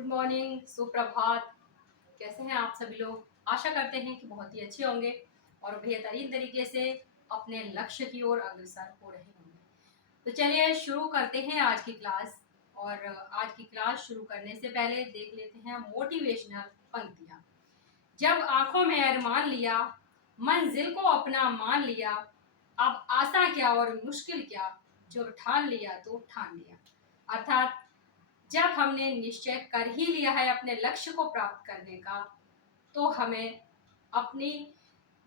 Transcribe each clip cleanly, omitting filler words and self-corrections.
Good morning, सुप्रभात। कैसे हैं आप सभी लोग? आशा करते हैं कि बहुत ही अच्छे होंगे और बेहतरीन तरीके से अपने लक्ष्य की ओर अग्रसर हो रहे होंगे। तो चलिए शुरू करते हैं आज की क्लास। और आज की क्लास शुरू करने से पहले देख लेते हैं मोटिवेशनल पंक्तियाँ। जब आंखों में अरमान लिया, मंजिल को अपना मान लिया, अब आसान क्या और मुश्किल क्या, जो ठान लिया तो ठान लिया। अर्थात जब हमने निश्चय कर ही लिया है अपने लक्ष्य को प्राप्त करने का, तो हमें अपनी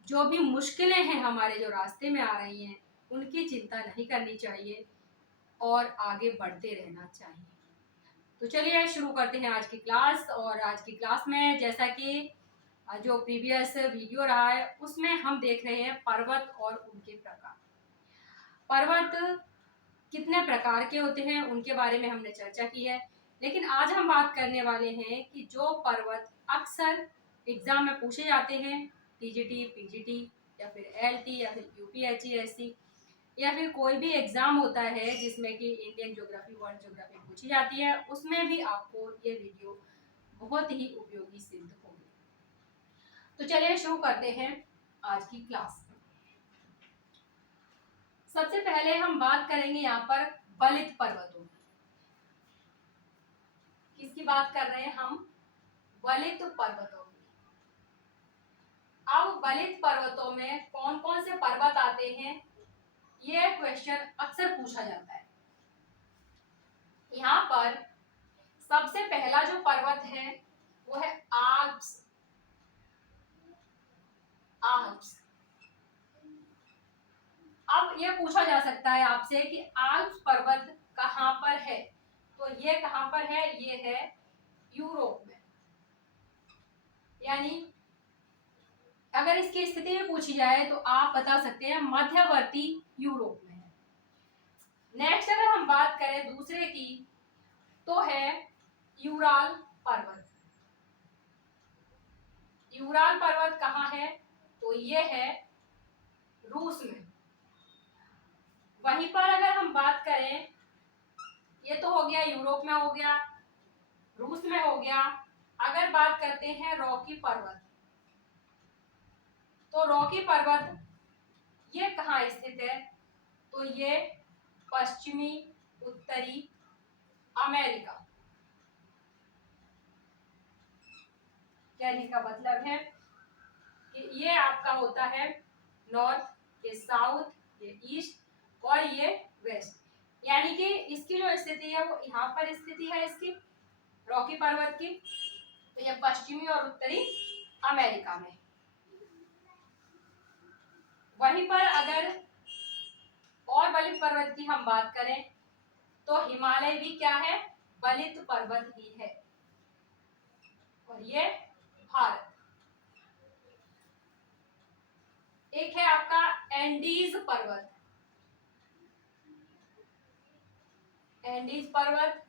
जो भी मुश्किलें हैं हमारे जो रास्ते में आ रही हैं उनकी चिंता नहीं करनी चाहिए और आगे बढ़ते रहना चाहिए। तो चलिए शुरू करते हैं आज की क्लास। और आज की क्लास में जैसा कि जो प्रीवियस वीडियो रहा है उसमें हम देख रहे हैं पर्वत और उनके प्रकार। पर्वत कितने प्रकार के होते हैं उनके बारे में हमने चर्चा की है, लेकिन आज हम बात करने वाले हैं कि जो पर्वत अक्सर एग्जाम में पूछे जाते हैं, टीजीटी, पीजीटी या फिर एलटी या फिर यूपीएचईएससी या फिर कोई भी एग्जाम होता है जिसमें कि इंडियन ज्योग्राफी, वर्ल्ड ज्योग्राफी पूछी जाती है, उसमें भी आपको ये वीडियो बहुत ही उपयोगी सिद्ध होगी। तो चलिए शुरू करते हैं आज की क्लास। सबसे पहले हम बात करेंगे यहाँ पर बलित पर्वतों की। किसकी बात कर रहे हैं हम? बलित पर्वतों की। अब बलित पर्वतों में कौन कौन से पर्वत आते हैं, ये क्वेश्चन अक्सर पूछा जाता है। यहाँ पर सबसे पहला जो पर्वत है वो है आल्प्स। आल्प्स। अब ये पूछा जा सकता है आपसे कि आल्प्स पर्वत कहाँ पर है, तो ये कहाँ पर है? ये है यूरोप में। यानी अगर इसकी स्थिति में पूछी जाए तो आप बता सकते हैं मध्यवर्ती यूरोप में है। नेक्स्ट अगर हम बात करें दूसरे की, तो है यूराल पर्वत। यूराल पर्वत कहाँ है? तो ये है रूस में। वहीं पर अगर हम बात करें, ये तो हो गया यूरोप में, हो गया रूस में, हो गया। अगर बात करते हैं रॉकी पर्वत, तो रॉकी पर्वत ये कहाँ स्थित है? तो ये पश्चिमी उत्तरी अमेरिका। कहने का मतलब है कि ये आपका होता है नॉर्थ, ये साउथ, ये ईस्ट और ये वेस्ट। यानी कि इसकी जो स्थिति है वो यहाँ पर स्थिति है इसकी रॉकी पर्वत की, तो ये पश्चिमी और उत्तरी अमेरिका में। वहीं पर अगर और बलित पर्वत की हम बात करें तो हिमालय भी क्या है? बलित पर्वत ही है। और ये भारत। एक है आपका एंडीज पर्वत। एंडीज पर्वत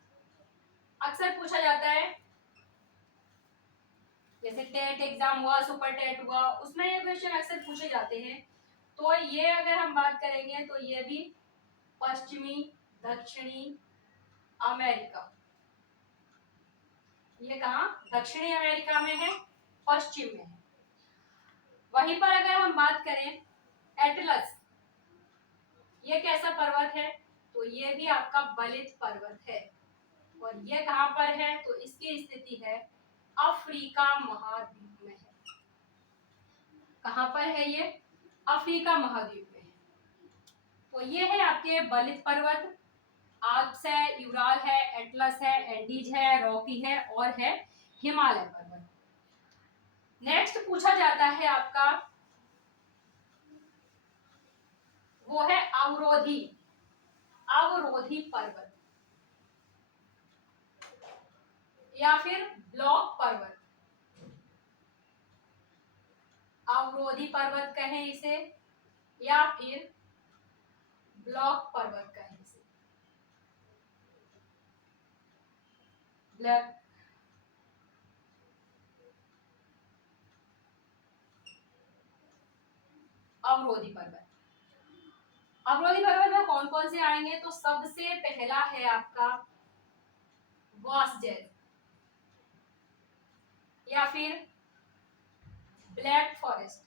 अक्सर पूछा जाता है, जैसे टेट एग्जाम हुआ, सुपर टेट हुआ, उसमें ये क्वेश्चन अक्सर पूछे जाते हैं। तो ये अगर हम बात करेंगे तो ये भी पश्चिमी दक्षिणी अमेरिका। ये कहाँ? दक्षिणी अमेरिका में है, पश्चिम में है। वहीं पर अगर हम बात करें एटलस, ये कैसा पर्वत है? तो ये भी आपका बलित पर्वत है। और ये कहाँ पर है? तो इसकी स्थिति है अफ्रीका महाद्वीप में है। कहाँ पर है ये? अफ्रीका महाद्वीप में है। तो ये है आपके बलित पर्वत। आल्प्स है, यूराल है, एटलस है, एंडीज है, रॉकी है और है हिमालय पर्वत। नेक्स्ट पूछा जाता है आपका, वो है अवरोधी। अवरोधी पर्वत या फिर ब्लॉक पर्वत। अवरोधी पर्वत कहें इसे या फिर ब्लॉक पर्वत कहें इसे। ब्लैक अवरोधी पर्वत। अवरोधी पर्वत में कौन कौन से आएंगे? तो सबसे पहला है आपका वासजेल। या फिर ब्लैक फॉरेस्ट।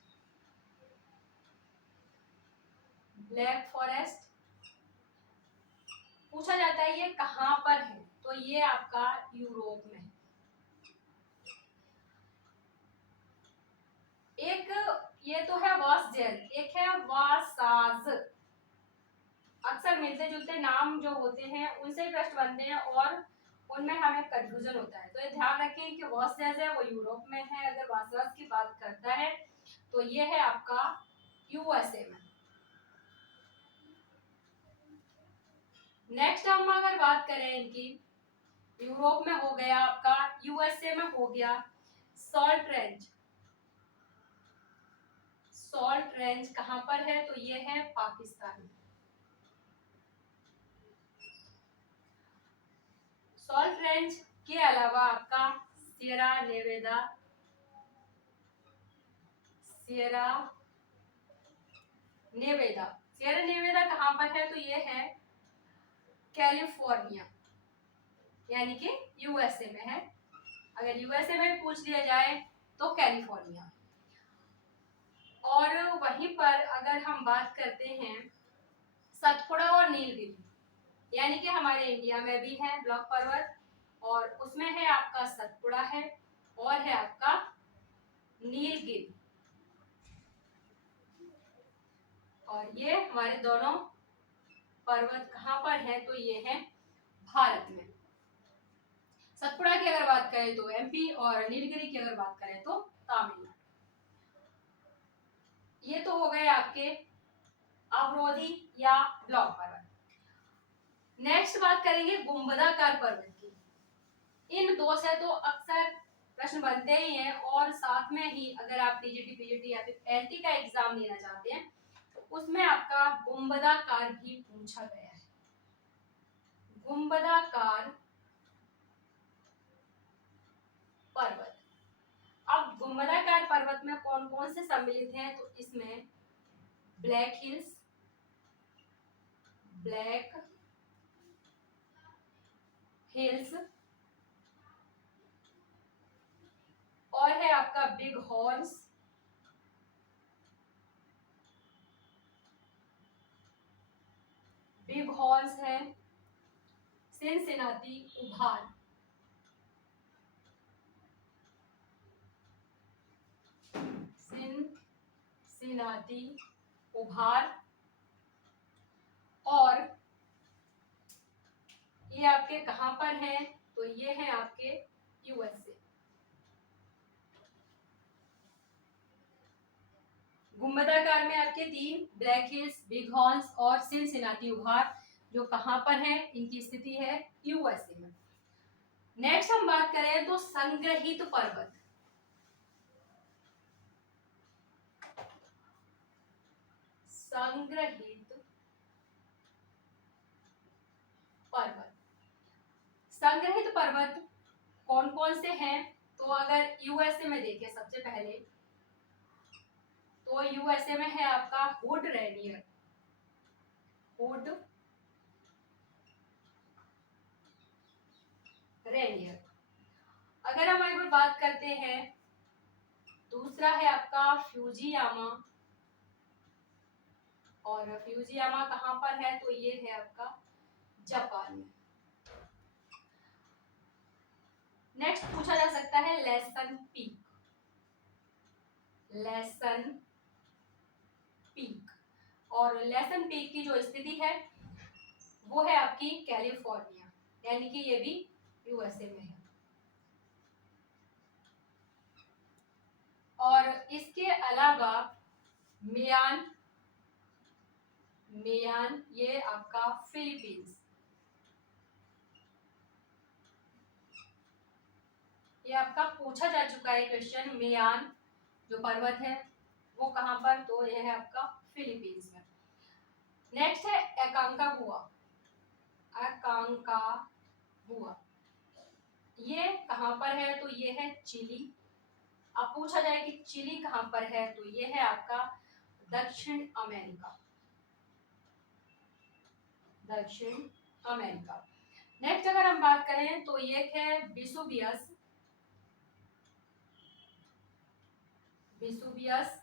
ब्लैक फॉरेस्ट पूछा जाता है ये कहाँ पर है, तो ये आपका यूरोप में है। एक ये तो है वासजेल, एक है वासाज। अक्सर मिलते जुलते नाम जो होते हैं उनसे ही प्रश्न बनते हैं और उनमें हमें कंफ्यूजन होता है, तो ये ध्यान रखें कि वासजेल है वो यूरोप में है। अगर वासाज की बात करता है तो ये है आपका यूएसए में। नेक्स्ट हम अगर बात करें इनकी, यूरोप में हो गया आपका, यूएसए में हो गया सॉल्ट रेंज। सॉल्ट रेंज कहां पर है, तो ये है पाकिस्तान में। सॉल्ट रेंज के अलावा आपका Sierra Nevada, Sierra Nevada, Sierra Nevada कहां पर है, तो ये है कैलिफोर्निया, यानी कि यूएसए में है। अगर यूएसए में पूछ लिया जाए तो कैलिफोर्निया। और वहीं पर अगर हम बात करते हैं सतपुड़ा और नीलगिरी, यानी कि हमारे इंडिया में भी है ब्लॉक पर्वत, और उसमें है आपका सतपुड़ा है और है आपका नीलगिरी। और ये हमारे दोनों पर्वत कहाँ पर है, तो ये है भारत में। सतपुड़ा की अगर बात करें तो एमपी और नीलगिरी की अगर बात करें तो तमिलनाडु। ये तो हो गए आपके अवरोधी या ब्लॉक पर्वत। नेक्स्ट बात करेंगे गुंबदाकार पर्वत की। इन दो से तो अक्सर प्रश्न बनते ही हैं, और साथ में ही अगर आप टीजीटी पीजीटी या फिर एलटी का एग्जाम देना चाहते हैं तो उसमें आपका गुंबदाकार भी पूछा गया है। गुंबदाकार पर्वत। अब गुंबदाकार पर्वत में कौन कौन से सम्मिलित हैं, तो इसमें ब्लैक हिल्स, ब्लैक हिल्स, और है आपका बिग हॉर्न्स, बिग हॉर्न्स है, सिनसिनाटी उभार, सिनसिनाटी उभार, और ये आपके कहां पर है, तो ये है आपके यूएसए। गुंबदाकार में आपके तीन, ब्लैक हिल्स, बिग हॉर्न्स और सिनसिनाटी उभार, जो कहां पर है, इनकी स्थिति है यूएसए में। नेक्स्ट हम बात करें तो संग्रहित पर्वत। संग्रहित पर्वत। संग्रहित पर्वत कौन कौन से हैं, तो अगर यूएसए में देखें सबसे पहले, तो यूएसए में है आपका हुड रेनियर, हुड रेनियर। अगर हम एक बार बात करते हैं, दूसरा है आपका फ्यूजियामा, और फ्यूजियामा कहां पर है, तो ये है आपका जापान में। नेक्स्ट पूछा जा सकता है लेसन पीक, लेसन पीक, और लेसन पीक की जो स्थिति है वो है आपकी कैलिफोर्निया, यानी कि ये भी यूएसए में है। और इसके अलावा मियान, मियान ये आपका फिलीपींस, ये आपका पूछा जा चुका है क्वेश्चन। मियान जो पर्वत है वो कहां पर, तो ये है आपका फिलीपींस में। नेक्स्ट है एकांकागुआ, एकांकागुआ ये कहां पर है, तो ये है चिली। अब पूछा जाए कि चिली कहां पर है, तो ये है आपका दक्षिण अमेरिका, दक्षिण अमेरिका। नेक्स्ट अगर हम बात करें तो ये है वेसुवियस, विसुवियस।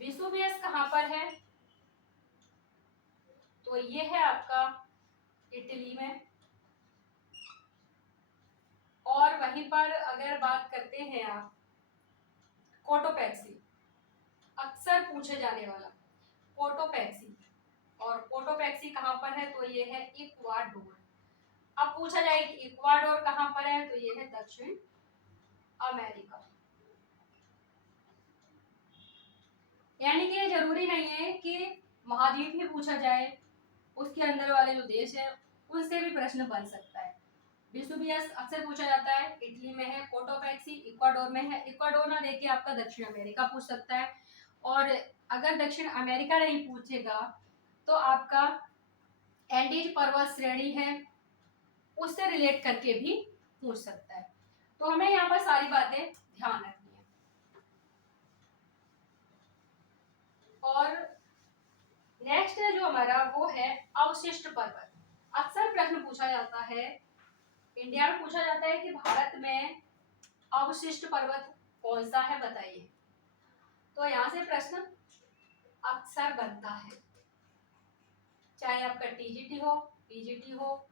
विसुवियस कहाँ पर है? तो ये है आपका इटली में। और वहीं पर अगर बात करते हैं आप कोटोपैक्सी, अक्सर पूछे जाने वाला कोटोपैक्सी, और कोटोपैक्सी कहाँ पर है? तो ये है इक्वाडोर। अब पूछा जाए कि इक्वाडोर कहाँ पर है? तो ये है दक्षिण अमेरिका। यानी कि ये जरूरी नहीं है कि महाद्वीप ही पूछा जाए, उसके अंदर वाले जो देश है उनसे भी प्रश्न बन सकता है। विसुवियस अक्सर पूछा जाता है, इटली में है। कोटोपैक्सी इक्वाडोर में है। इक्वाडोर ना देके आपका दक्षिण अमेरिका पूछ सकता है। और अगर दक्षिण अमेरिका नहीं पूछेगा तो आपका एंडीज पर्वत श्रेणी है, उससे रिलेट करके भी पूछ सकता है। तो हमें यहाँ पर सारी बातें ध्यान रखनी है। और नेक्स्ट है जो हमारा वो है अवशिष्ट पर्वत। अक्सर प्रश्न पूछा जाता है, इंडिया में पूछा जाता है कि भारत में अवशिष्ट पर्वत कौन सा है, बताइए। तो यहाँ से प्रश्न अक्सर बनता है, चाहे आपका टीजीटी हो, पीजीटी हो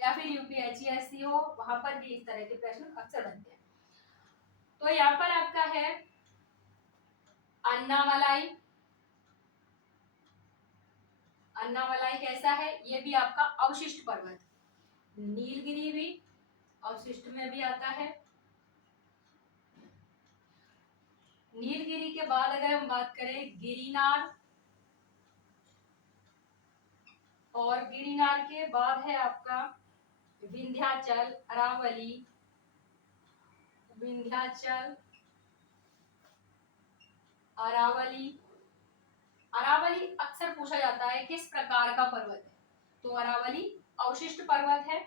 या फिर यूपीएचईएससी हो, वहां पर भी इस तरह के प्रश्न अक्सर बनते हैं। तो यहाँ पर आपका है अन्नामलाई। अन्नामलाई कैसा है? ये भी आपका अवशिष्ट पर्वत। नीलगिरी भी अवशिष्ट में भी आता है। नीलगिरी के बाद अगर हम बात करें गिरिनार, और गिरिनार के बाद है आपका विंध्याचल, अरावली, विंध्याचल, अरावली। अरावली अक्सर पूछा जाता है किस प्रकार का पर्वत है, तो अरावली अवशिष्ट पर्वत है।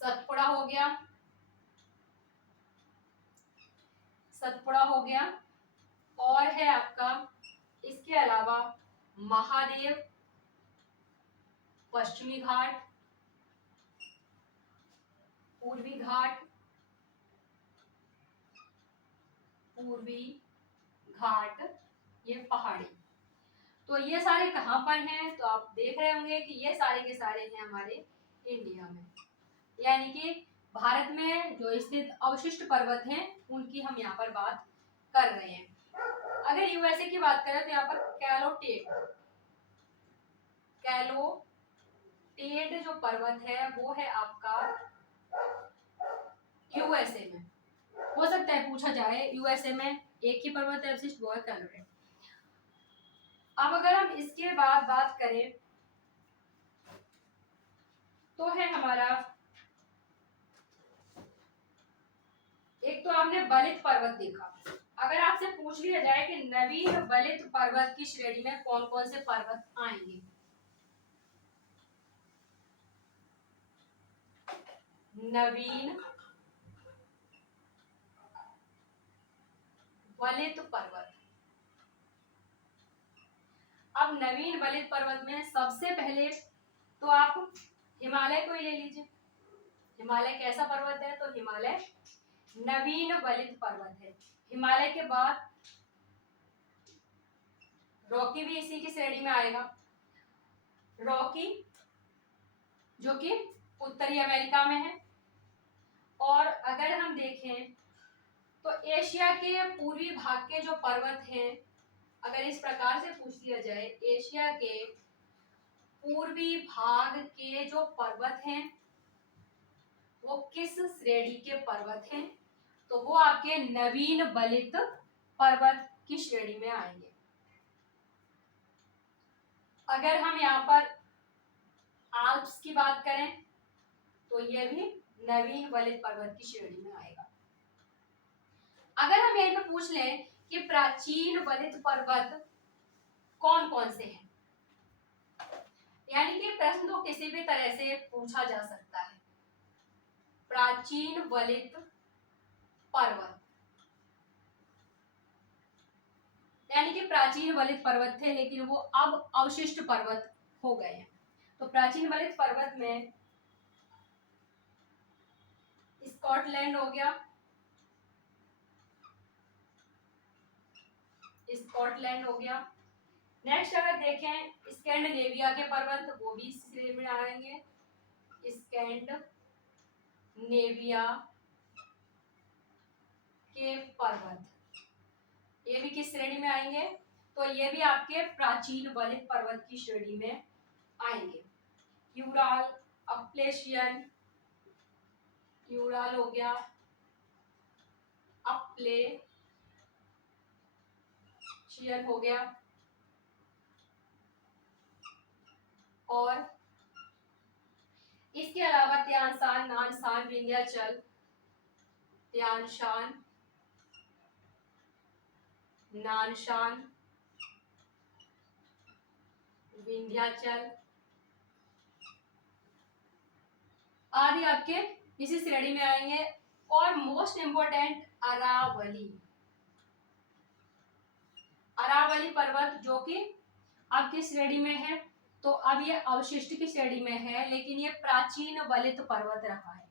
सतपुड़ा हो गया, सतपुड़ा हो गया। और है आपका इसके अलावा महादेव, पश्चिमी घाट, पूर्वी घाट, पूर्वी घाट, ये पहाड़ी। तो ये सारे कहाँ पर हैं? तो आप देख रहे होंगे कि ये सारे के सारे हैं हमारे इंडिया में। यानी कि भारत में जो स्थित अवशिष्ट पर्वत हैं उनकी हम यहाँ पर बात कर रहे हैं। अगर यूएसए की बात करें तो यहाँ पर कैलोटेट, कैलोटेट जो पर्वत है वो है आपका यूएसए में। हो सकता है पूछा जाए यूएसए में एक ही पर्वत है अवशिष्ट, वो है कैलोटेट। अब अगर हम इसके बाद बात करें तो है हमारा, एक तो आपने बलित पर्वत देखा। अगर आपसे पूछ लिया जाए कि नवीन बलित पर्वत की श्रेणी में कौन कौन से पर्वत आएंगे, नवीन बलित पर्वत। अब नवीन बलित पर्वत में सबसे पहले तो आप हिमालय को ही ले लीजिए। हिमालय कैसा पर्वत है? तो हिमालय नवीन बलित पर्वत है। हिमालय के बाद रॉकी भी इसी की श्रेणी में आएगा। रॉकी जो कि उत्तरी अमेरिका में है। और अगर हम देखें तो एशिया के पूर्वी भाग के जो पर्वत हैं, अगर इस प्रकार से पूछ लिया जाए, एशिया के पूर्वी भाग के जो पर्वत हैं वो किस श्रेणी के पर्वत हैं? तो वो आपके नवीन बलित पर्वत की श्रेणी में आएंगे। अगर हम यहाँ पर आल्प्स की बात करें तो ये भी नवीन बलित पर्वत की श्रेणी में आएगा। अगर हम यहीं पर पूछ लें कि प्राचीन बलित पर्वत कौन कौन से हैं, यानी कि प्रश्न तो किसी भी तरह से पूछा जा सकता है। प्राचीन बलित पर्वत यानी कि प्राचीन बलित पर्वत थे लेकिन वो अब अवशिष्ट पर्वत हो गए हैं। तो प्राचीन बलित पर्वत में स्कॉटलैंड हो गया, स्कॉटलैंड हो गया। नेक्स्ट अगर देखें स्कैंडिनेविया के पर्वत, वो भी इस श्रेणी में आएंगे। स्कैंडिनेविया के पर्वत ये भी किस श्रेणी में आएंगे? तो ये भी आपके प्राचीन वलित पर्वत की श्रेणी में आएंगे। यूराल, अपलेशियन, यूराल हो गया, अपलेशियन हो गया, और इसके अलावा त्यानशान, नानशान, विंध्याचल, त्यानशान, नानशान, विंध्याचल आदि आपके इसी श्रेणी में आएंगे। और मोस्ट इंपोर्टेंट अरावली, अरावली पर्वत जो कि आपकी श्रेणी में है। तो अब ये अवशिष्ट की श्रेणी में है, लेकिन ये प्राचीन वलित पर्वत रहा है।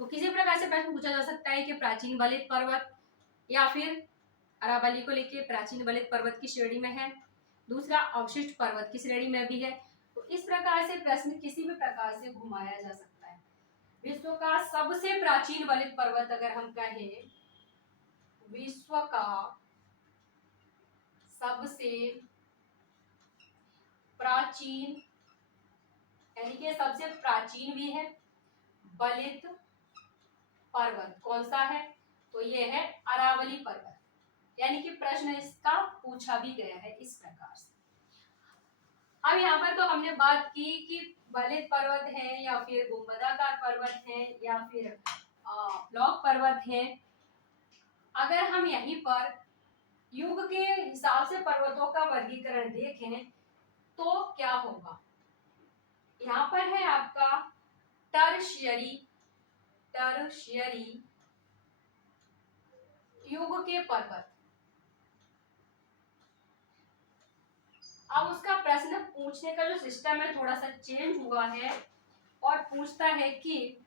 तो किसी प्रकार से प्रश्न पूछा जा सकता है कि प्राचीन वलित पर्वत या फिर अरावली को लेके प्राचीन वलित पर्वत की श्रेणी में है, दूसरा अवशिष्ट पर्वत की श्रेणी में भी है। तो इस प्रकार से प्रश्न किसी भी प्रकार से घुमाया जा सकता है। विश्व का सबसे प्राचीन वलित पर्वत अगर हम कहें, विश्व का सबसे प्राचीन, यानी कि सबसे प्राचीन भी है वलित पर्वत कौन सा है? तो ये है अरावली पर्वत। यानी कि प्रश्न इसका पूछा भी गया है इस प्रकार से। अब यहाँ पर तो हमने बात की कि वलित पर्वत है या फिर गुंबदाकार पर्वत है या फिर ब्लॉक पर्वत है। अगर हम यहीं पर युग के हिसाब से पर्वतों का वर्गीकरण देखें तो क्या होगा? यहाँ पर है आपका टर्शियरी युग के पर्वत। अब उसका प्रश्न पूछने का जो सिस्टम है थोड़ा सा चेंज हुआ है और पूछता है कि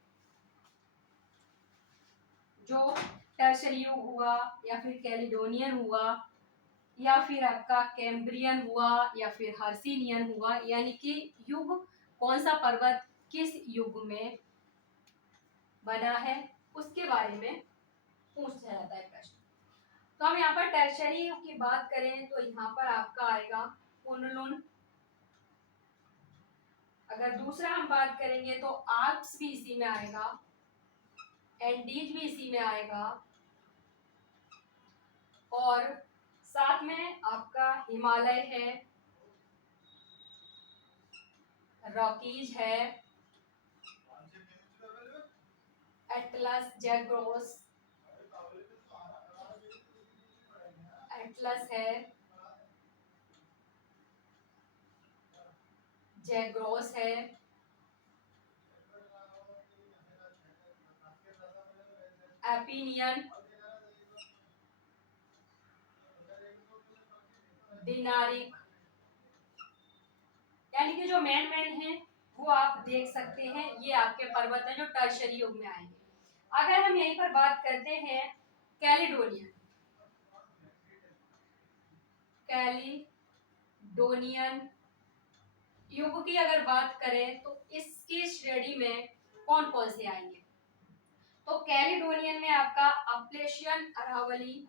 जो टर्शियरी युग हुआ या फिर कैलिडोनियन हुआ या फिर आपका कैम्ब्रियन हुआ या फिर हर्सिनियन हुआ, यानी कि युग कौन सा पर्वत किस युग में बना है उसके बारे में पूछा जाता है प्रश्न। तो हम यहाँ पर टर्शियरी की बात करें तो यहाँ पर आपका आएगा कुनलुन। अगर दूसरा हम बात करेंगे तो आल्प्स भी इसी में आएगा, एंडीज भी इसी में आएगा, और साथ में आपका हिमालय है, रॉकीज है, एटलस, जैग्रोस, एटलस है, जैग्रोस है, एपिनियन, डिनारिक, यानी कि जो मेन है वो आप देख सकते हैं। ये आपके पर्वत है जो टर्शियरी युग में आएंगे। अगर हम यहीं पर बात करते हैं कैलिडोनियन युग की अगर बात करें तो इसकी श्रेणी में कौन कौन से आएंगे? तो कैलिडोनियन में आपका अपलेशियन अरावली,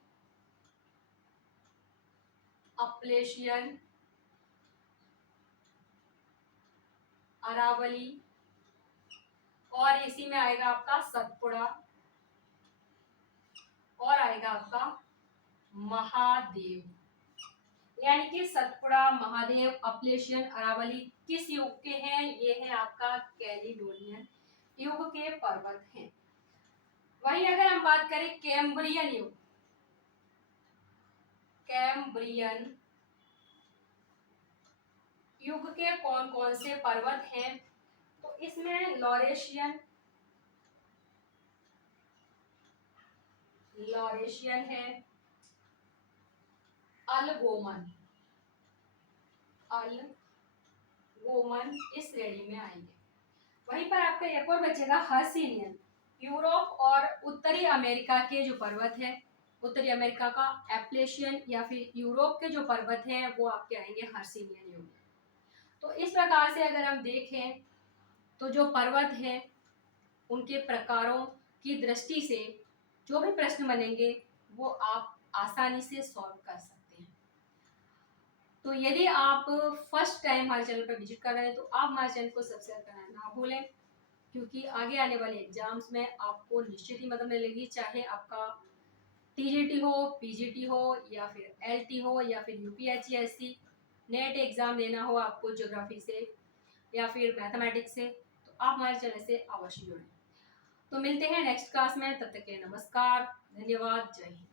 और इसी में आएगा आपका सतपुड़ा, और आएगा आपका महादेव। यानी कि सतपुड़ा, महादेव, अपलेशियन, अरावली किस युग के हैं? ये है आपका कैलिडोनियन युग के पर्वत हैं। वहीं अगर हम बात करें कैम्ब्रियन युग के कौन कौन से पर्वत हैं? तो इसमें लॉरेशियन है, अल्गोमन इस श्रेणी में आएंगे। वहीं पर आपका एक और बचेगा हर्सिनियन, यूरोप और उत्तरी अमेरिका के जो पर्वत है उत्तरी अमेरिका का एप्लेशियन या फिर यूरोप के जो पर्वत हैं वो आपके आएंगे हर्सिनियन युग में। तो इस प्रकार से अगर हम देखें तो जो पर्वत हैं उनके प्रकारों की दृष्टि से जो भी प्रश्न बनेंगे वो आप आसानी से सॉल्व कर सकते हैं। तो यदि आप फर्स्ट टाइम हमारे चैनल पर विजिट कर रहे हैं तो आप हमारे चैनल को सब्सक्राइब करना ना भूलें, क्योंकि आगे आने वाले एग्जाम्स में आपको निश्चित ही मदद मिलेगी, चाहे आपका टीजीटी हो, पीजीटी हो या फिर एलटी हो या फिर यूपीएससी नेट एग्जाम देना हो आपको ज्योग्राफी से या फिर मैथमेटिक्स से, तो आप हमारे चैनल से अवश्य जुड़ें। तो मिलते हैं नेक्स्ट क्लास में, तब तक के लिए नमस्कार, धन्यवाद, जय हिंद।